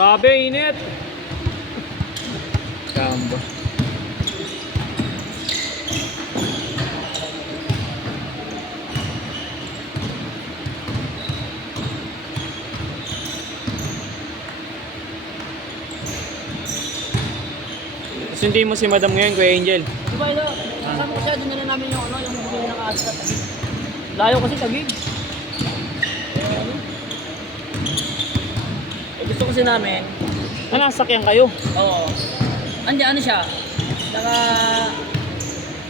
Grabe, init. Kamba. Sundin mo si Madam ngayon, Kuya Angel. Di ba ito? Kasama ko siya, dinala namin yung ano, yung bumili ng kaas sa Taguig. Layo kasi Taguig. Gusto kasi namin. Nasakyan kayo. Oo. Andi, ano siya? Naka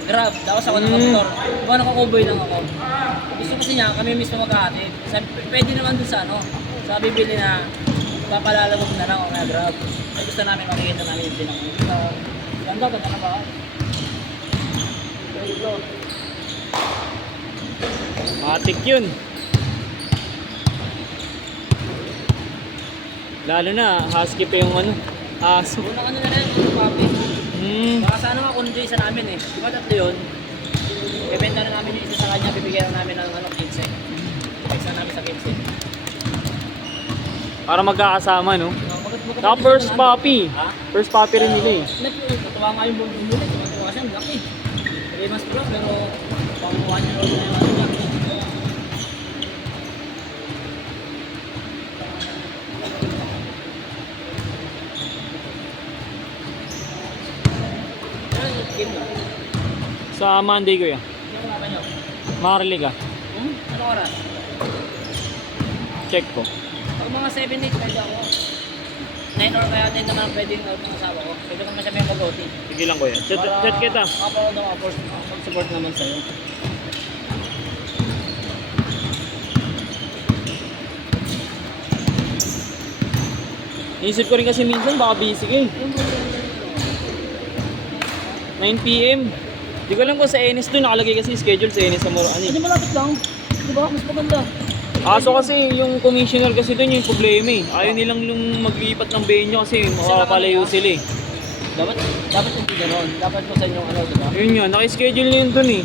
Grab. Tapos ako naka-motor. Diba naka-cowboy lang ako. Gusto kasi niya, kami mismo magkahatid. Pwede naman dun sa ano. Sa bibili na papalalamog na lang o na Grab. Ay gusto namin makikita namin yung pinaka. Ganda na ba? Matik yun. Lalo na, husky pa yung ano, aso. Unang ano na rin, yung papi. Baka sana nga kunin yung isa namin eh. Di ba tatlo yun? Ibenta na namin yung isa sa kanya, bibigyan na namin ng ano, 15. Isa namin sa 15. Para magkakasama, no? Maganda Saka first puppy. Ha? First puppy rin nila eh. Natuwa nga yung bumuli. Natuwa siya, laki. 3 months plus, pero panguha niya rin na yung ano niya. Sa Monday ko yan. Yung mga kanyo. Marli ka. Ano oras? Check ko. Pag mga 7-8 pwede ako. 9 or kaya 10 naman pwedeng ng asawa ko. Pwede ko naman siya may pag-OT. Sige lang ko yan. Chat kita. Makaparoon ako pag-support naman sa'yo. Iisip ko rin kasi minsan baka busy ka eh. 9 PM. Di ko alam kung sa NS doon nakalagay kasi schedule sa NS sa Morocco. Hindi malapit lang. Diba? Mas maganda. Kaso kasi yung commissioner kasi doon yung problema eh. Ayaw nilang maglipat ng venue kasi makakapalayo sila eh. Dapat hindi gano'n. Dapat ko sa inyong ano, diba? Yun yun, naka-schedule na yun doon eh.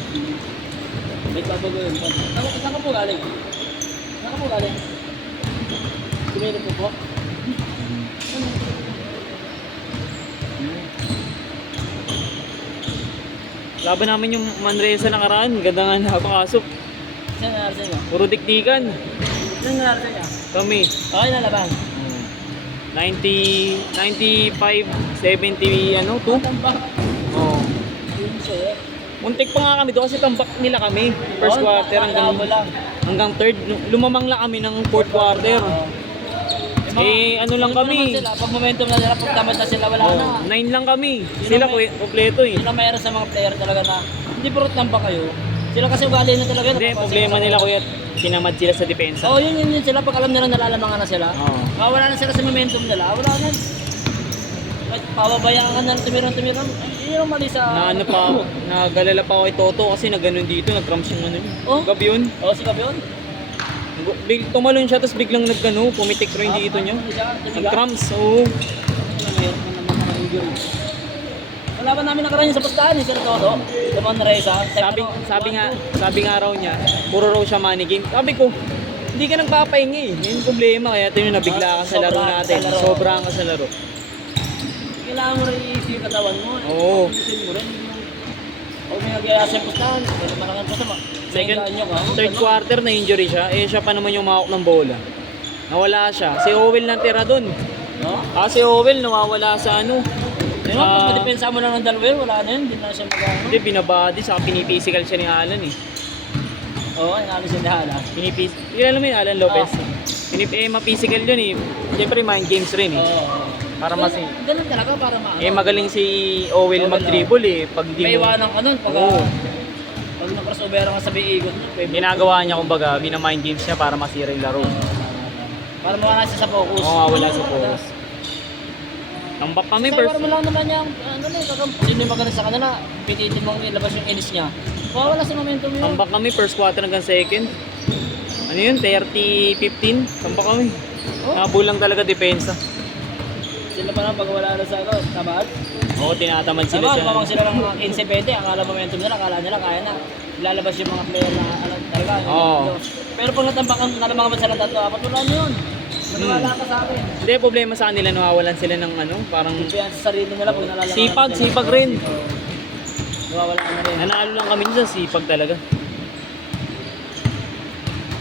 May babago yun. Saan ka po galing? Saan ka po galing? Kumilip po po? Laban namin yung Manresa nakaraan. Ganda nga napakasok. Saan nangyari sa inyo? Puro dikdikan. Saan nangyari sa inyo? Kami. Okay na laban. 90, 95, 70, ano, 2? Tambak. Oo. Yun sa'yo. Muntik pa nga kami doon kasi tambak nila kami. First quarter hanggang third. Lumamang lang kami ng fourth quarter. Eh, ano lang kami. Pag momentum na nila, pag tamad na sila, wala na. 9 lang kami. Sila kompleto eh. Yun ang mayroon sa mga player talaga na hindi purot lang ba kayo? Sila kasi ugali na talaga. Hindi, problema nila kuya, tinamad sila sa depensa. Oo, yun sila. Pag alam nila nalalamangan na sila. Oo. Wala na sila sa momentum nila. Wala na. At pababayaan ka na tumirang. Yun ang mali sa... Na ano pa, nagalala pa ako kay Toto kasi nagganon dito, nag-cramps yung ano. Oh? Gabi yun. Oo, si Gabion. Tumalon siya tapos biglang nagano, pumitik rin dito niya. Nag-cramps, oo. Wala ba namin nakaraan yun sa pustahan eh, Sir Toto? Lamang Reza. Sabi nga raw niya, puro raw siya money game. Sabi ko, hindi ka nagpapahinga eh. Yun yung problema, kaya ito yung nabigla ka sa laro natin. Sobrang ka sa laro. Kailangan mo rin i-issue yung katawan mo. Oo. Isin mo rin. Huwag may nag-iasa yung pustahan. Kaya malaking pustahan. Third quarter na injury siya, eh siya pa naman yung mahawak ng bola. Nawala siya. Si Owel nang tira doon. No? Si Owel nawawala sa ano. Ano, pag madepensa mo lang ng dalawa, wala na yun. Hindi na siya mag-ano. Hindi, binabody, saka pinipisikal siya ni Alan eh. Oo, inalis yung lahala. Kilala mo yung Alan Lopez? Mapisikal yun eh. Siyempre mind games rin eh. Oo. Para mas Ganun talaga para maano. magaling si Owel mag-dribble eh. Pag di May mo, iwanan ka nun. Pag na-crossover ka sa may ikot. ginagawa niya kumbaga, mina-mind games niya para masira yung laro. Para mawala siya sa focus. Oo, wala sa focus. Tambak kami Sa first. mo lang naman yung, ano na, hindi maganda sa kanila. Pititin mong ilabas yung inis niya. Wala sa momentum yun. Tambak kami first quarter hanggang second. Ano yun? 30-15? Tambak kami. Nabulang talaga depensa. Sila pa lang pag wala na sa ano, tamad. Oo, tinatamad sila Tamad, siya. mamang sila ng mga 15-20. Akala momentum nila, akala nila kaya na. Lalabas yung mga player na, ano, talaga. Oo. Pero pag natambakan, nalamangan sa tatlo, apat wala na yun. Maniwala ka sa akin. Hindi, problema sa kanila, nawawalan sila ng ano, parang Kumpiyan sa sarili nila pag nalalaman. sipag rin. Nawawala na rin. Nanalo lang kami dun sa sipag talaga.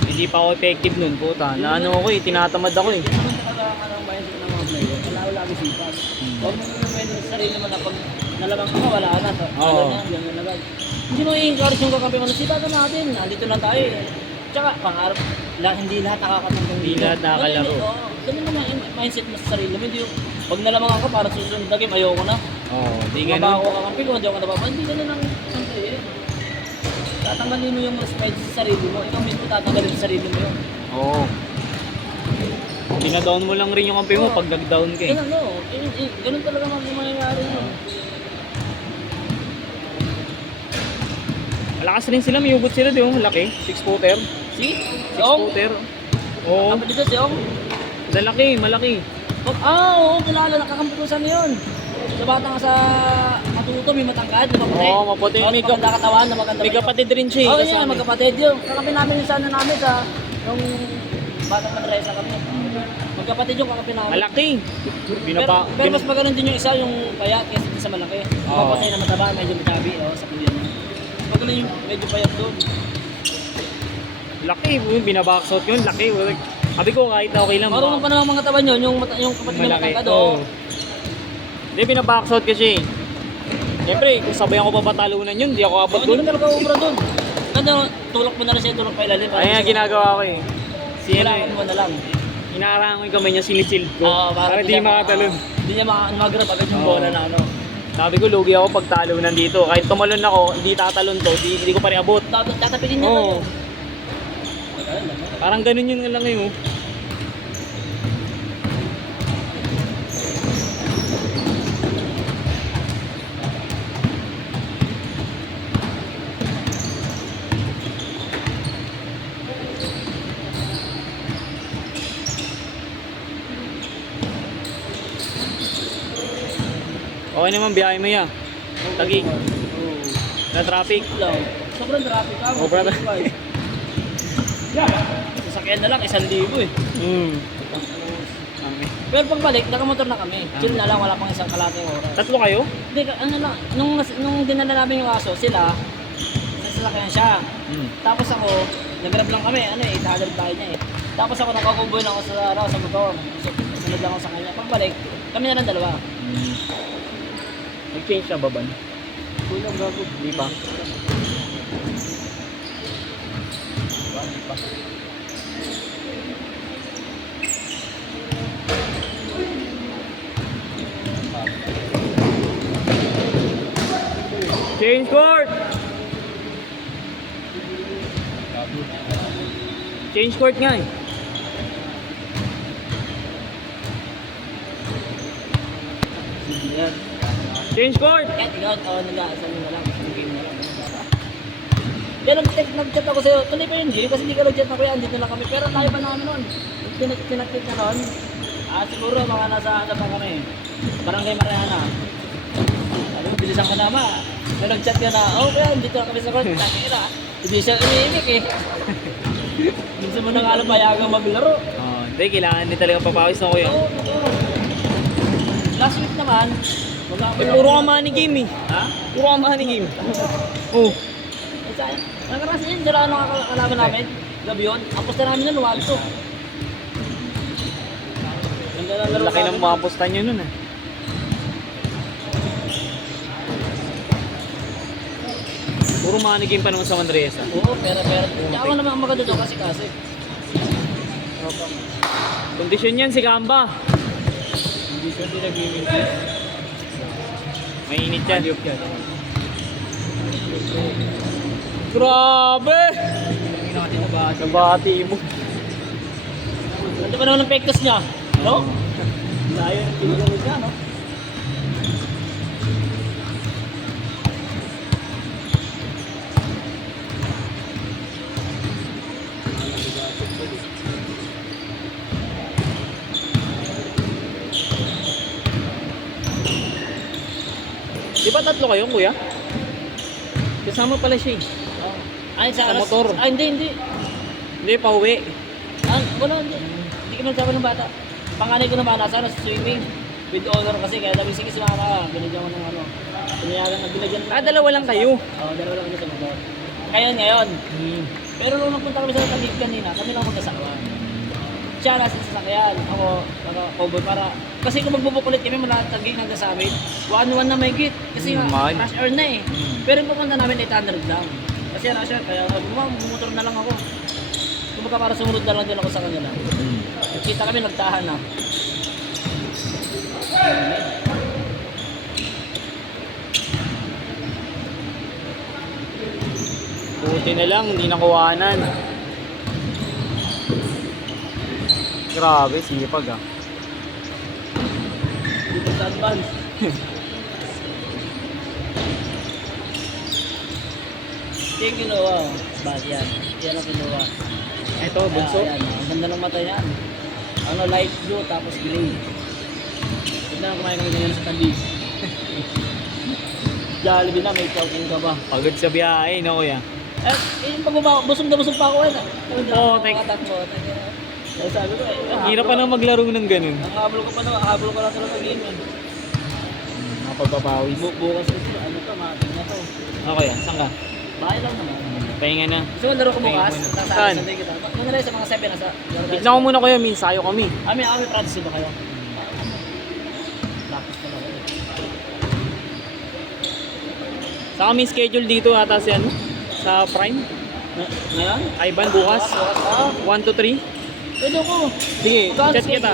Hindi pa ako effective nun, puta. Naano ako eh, tinatamad ako eh. Hindi naman talaga ka ng mindset ng mga player. Wala lagi sipag. Huwag mo naman pwede sa sarili mo na pag nalaman ka, wala na. Oo. Wala na, ganyan agad. Hindi mo i-encourage yung kakampi mo na sipagan natin. Nandito lang tayo eh. Tsaka, pangarap, hindi lahat nakakatanggang Hindi lahat nakakalaro. Ganun naman yung mindset mo sa sarili mo. Hindi yung, pag nalaman ka, para susunod na game, ayoko na. Oo, di Mabaho ganun. ka kakampi ko, hindi ako nababahan. Hindi ganun ang isang player. Tatanggalin mo yung respect sa sarili mo. Ikaw mismo tatanggalin sa sarili mo yun. Oo. Pinadown mo lang rin yung kampi mo pag nag-down ka eh. Ganun talaga mangyayari yun. Malakas rin sila, may ugot sila di ba? Malaki, 6-footer. Si? Si 6 Ong? footer. Oo, Kapag dito si Ong? malaki. Oo, kilala. Nakakampi ko saan yun. Sa batang sa matuto, may matangkad, di ba puti? Oo, maputi. May maganda katawan na maganda. May kapatid rin siya eh. Oo, kasama yan, eh. magkapatid yun. Kakampi namin yung sana namin sa yung batang Manresa kami. Magkapatid yung kakampi namin. Malaki. Pero mas magaling din yung isa, yung payat kaysa sa malaki. Oo. Mapatay na mataba, medyo matabi, sa kuya niya. Magaling yung medyo payat doon. Laki, binabackshoot yun, laki. Sabi ko kahit na okay lang. Marunong pa naman mga taban yun, yung kapatid na Malaki. matangkad. Oo. Hindi, binabackshoot kasi. Siyempre, kung sabayan ko pa patalunan yun, hindi ako abot Hindi dun. ka talaga ubra doon. Ganda, tulak mo na rin siya, tulak pa ilalim. Ay nga ginagawa ko eh. Si ano eh, mo na lang. inaarang ko yung kamay niya, sinisild ko. Para di siya makatalon. Hindi niya mag-grab agad yung Oo. bola na ano. Sabi ko, lugi ako pag talunan dito. Kahit tumalon ako, hindi tatalon to, hindi ko pa rin abot. Tatapitin niya Oo. yun. Parang ganun yun lang eh. Oh. Okay naman, biyahe mo ya. Tagig. Na traffic. Lang. Sobrang traffic ka. Oh, brother. Sasakyan na lang, 1,000 eh. Pero pagbalik, nakamotor na kami. Chill na lang, wala pang isang kalating oras. Tatlo kayo? Hindi, ano lang, nung dinala namin yung aso, sila, sasakyan siya. Tapos ako, nag-grab lang kami, 800 bahay niya eh. Tapos ako nakakuboy lang ako sa motor. So, sunod lang ako sa kanya. Pagbalik, kami na lang dalawa. Nag-change na ba ba? Kulang gago. Di pa. Change court! Change court nga eh. Yan. Change court! Kahit ikaw, nag-aasal mo na lang, isang game na lang. Kaya nag-chat ako sa'yo, tuloy pa yun, Jay, kasi hindi ka nag-chat na kuya, andito na kami. Pero tayo pa namin nun. Tinag-chat na nun. Siguro mga nasa ano pa kami. Barangay Mariana. Sabi mo, bilisan ka naman. Kaya nag-chat ka na, kaya andito na kami sa court. Nakira. Hindi siya umiimik eh. Minsan mo na nga alam, payagang maglaro. Hindi, kailangan din talaga papawis na kuya. Oo, totoo. Last week naman, Puro ka money game eh. Ha? Puro ka money game. Oh. Nakarasi yun, sila ang kalaban namin. Gabi yun. Ang posta namin nun, wag to. Laki ng mga postan nyo nun ah. Puro money game pa naman sa Manresa. Oo, pero. Ako naman ang maganda doon kasi. Kondisyon yan si Gamba. Hindi siya nag-gaming. Mainit yan. Grabe! Nabati mo. Ganda pa naman ang pektos niya. No? Layo ng pinagawin niya, no? Di ba tatlo kayo, kuya? Kasama pala siya eh. Ay, Sa motor. Hindi. Hindi, pauwi. Wala, hindi pinagsabi ng bata. Panganay ko naman, nasa swimming. With honor kasi, kaya sabi, sige sumama ka. Binigyan ko ng ano. Pinayagan na binigyan. Dalawa lang kayo. Oo, dalawa lang kami sa motor. Ngayon. Pero nung nagpunta kami sa Taguig kanina, kami lang magkasama. Siya nasa sasakyan, ako naka-cover para... Kasi kung magbubukulit kami, malatagig hanggang sa amin, 1-1 na may git. Kasi nga, Man. rush hour na eh. Pero yung pupunta namin 800 lang. Kasi rush hour, kaya bumotor na lang ako. Kumbaga para sumunod na lang din ako sa kanila. Kita kami, nagtahan na. Buti na lang, hindi nakuhanan. Grabe, sipag ah. Dito sa advance. Yung kinuha, bad yan. Yan ang kinuha. Ito, bunso. Ayan, ang ganda ng mata yan. Ano, light blue tapos gray. Tignan na kumain kami ganyan sa tabi. Jollibee na, may choking ka ba? Pagod sa biyahe, no kuya? Yung pagbaba, busog na busog pa ako yan. Oo, Sabi ko Hirap pa nang maglaro ng ganun. Ang habol ko pa no, habol ko lang sa game yan. Mapagpapawis. Bukas ko, ano to, mating na to. Okay, saan ka? Bahay lang naman. Pahinga na. Gusto mo laro ko bukas? Pahinga muna. Nasa Saan? Sunday kita. Nung nalay sa mga 7 nasa. Tignan ko muna kuya, minsayo kami. Kami practice ba kayo? Practice na lang. Sa kami schedule dito ata si ano? Sa Prime? Ngayon? Ivan bukas? Ah, 1 to 3? pwede ako. Sige, Saan chat schedule? kita.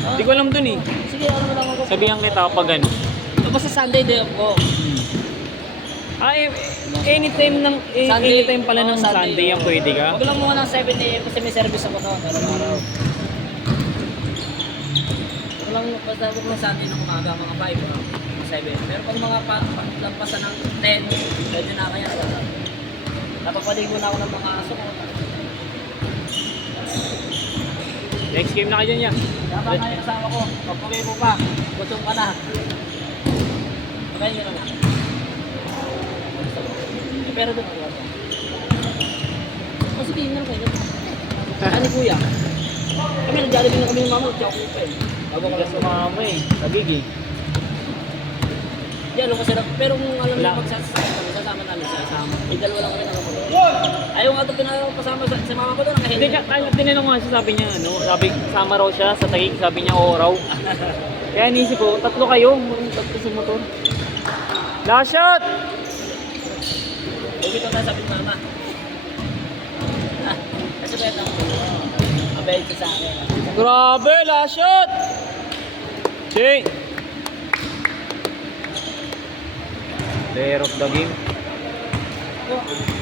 Ah, Hindi ko alam dun eh. sige, ano na lang ako. Sabihan kita kapag ano. Basta Sunday day ako. Anytime pala ng Oo, Sunday yan pwede ka? Huwag lang muna ng 7 AM kasi may service ako noon. Araw-araw. Huwag lang, basta huwag lang Sunday ng umaga, mga 5 o 7. Pero pag mga lampasan ng 10, pwede na kaya. Napapaligo na ako ng mga aso ko. Next game na kayo dyan yan. Tama nga yung asawa ko. Pagpagay mo pa, gutom ka na. Pagkain nyo naman. Pero doon ako. Oh, sige, meron kayo. Ano kuya? Kami nag-jollibee na kami ng mama, tsaka ko pa eh. Bago ko lang sa mama eh. Sabig eh. Di ano masarap. Pero kung alam Wala. niyo magsasama namin sa kasama. May dalawa lang kami nakamulo. Ayaw nga ito pinapasama sa mama ko doon. Hindi ka, tinanong nga siya, sabi niya ano, sabi, sama raw siya sa Taguig, sabi niya oo raw. Kaya nisip ko, tatlo kayo, tatlo sa motor. Last shot! Huwag ito tayo sabi ng mama. Kasi kaya lang ko. Mabait ka sa akin. Grabe, last shot! Ching! Player of the game. Oh,